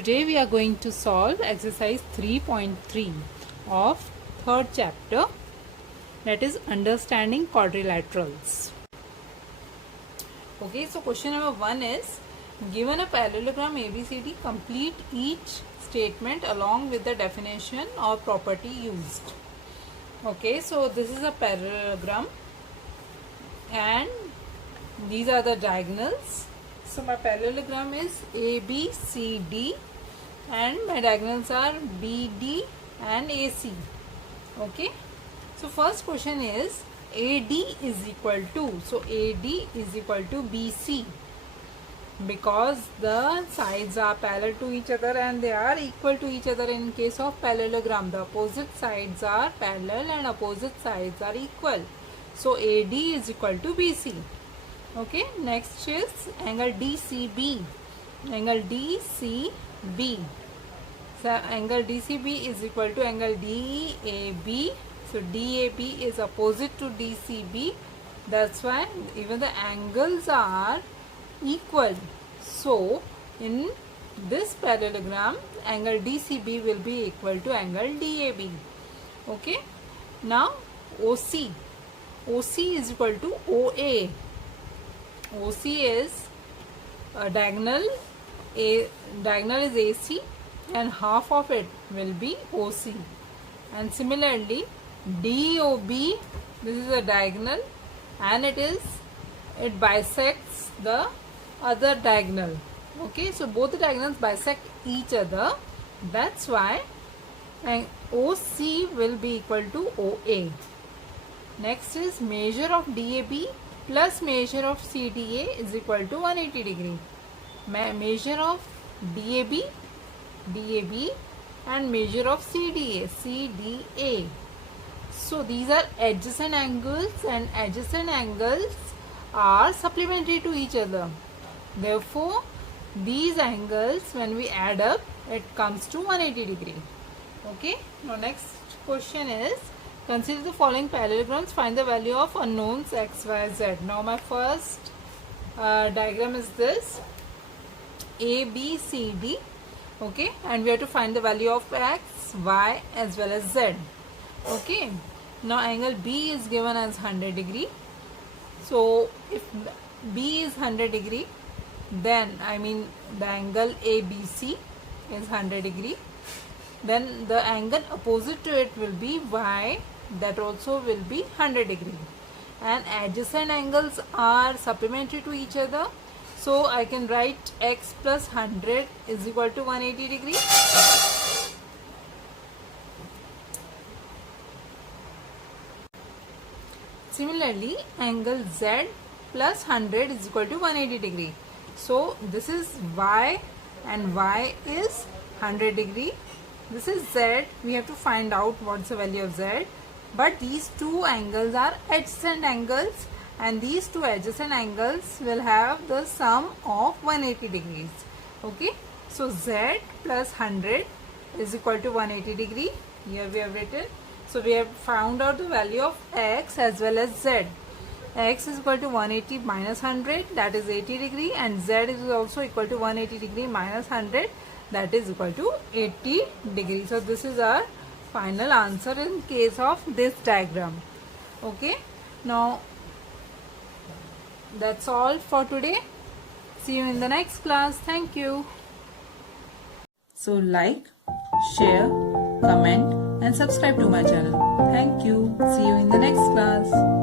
Today we are going to solve exercise 3.3 of third chapter, that is understanding quadrilaterals. Okay, so question number 1 is, given a parallelogram ABCD, complete each statement along with the definition or property used. Okay, so this is a parallelogram and these are the diagonals. So my parallelogram is ABCD and my diagonals are BD and AC. Okay, so first question is AD is equal to, so AD is equal to BC because the sides are parallel to each other and they are equal to each other. In case of parallelogram, the opposite sides are parallel and opposite sides are equal. So AD is equal to BC. Okay, next is angle DCB. Angle DCB. So angle DCB is equal to angle DAB. So DAB is opposite to DCB. That's why even the angles are equal. So in this parallelogram, angle DCB will be equal to angle DAB. Okay. Now OC. OC is equal to OA. OC is a diagonal. Diagonal is AC and half of it will be OC. And similarly DOB, this is a diagonal and it bisects the other diagonal. Okay, so both the diagonals bisect each other. That's why OC will be equal to OA. Next is measure of DAB plus measure of CDA is equal to 180 degree. Measure of DAB and measure of CDA. So these are adjacent angles and adjacent angles are supplementary to each other. Therefore, these angles when we add up, it comes to 180 degree. Okay. Now next question is, consider the following parallelograms. Find the value of unknowns x, y, z. Now my first diagram is this A, B, C, D. Okay, and we have to find the value of x, y as well as z. Okay. Now angle B is given as 100 degree. So if B is 100 degree, then the angle ABC is 100 degree. Then the angle opposite to it will be y, that also will be 100 degree. And adjacent angles are supplementary to each other. So I can write x plus 100 is equal to 180 degree. Similarly, angle Z plus 100 is equal to 180 degree. So this is y and y is 100 degree. This is Z. We have to find out what's the value of Z. But these two angles are adjacent angles and these two adjacent angles will have the sum of 180 degrees. Okay. So Z plus 100 is equal to 180 degree. Here we have written. So we have found out the value of x as well as z. X is equal to 180 minus 100, that is 80 degree, and z is also equal to 180 degree minus 100, that is equal to 80 degree. So this is our final answer in case of this diagram. Okay. Now that's all for today. See you in the next class. Thank you. So like, share, comment and subscribe to my channel. Thank you. See you in the next class.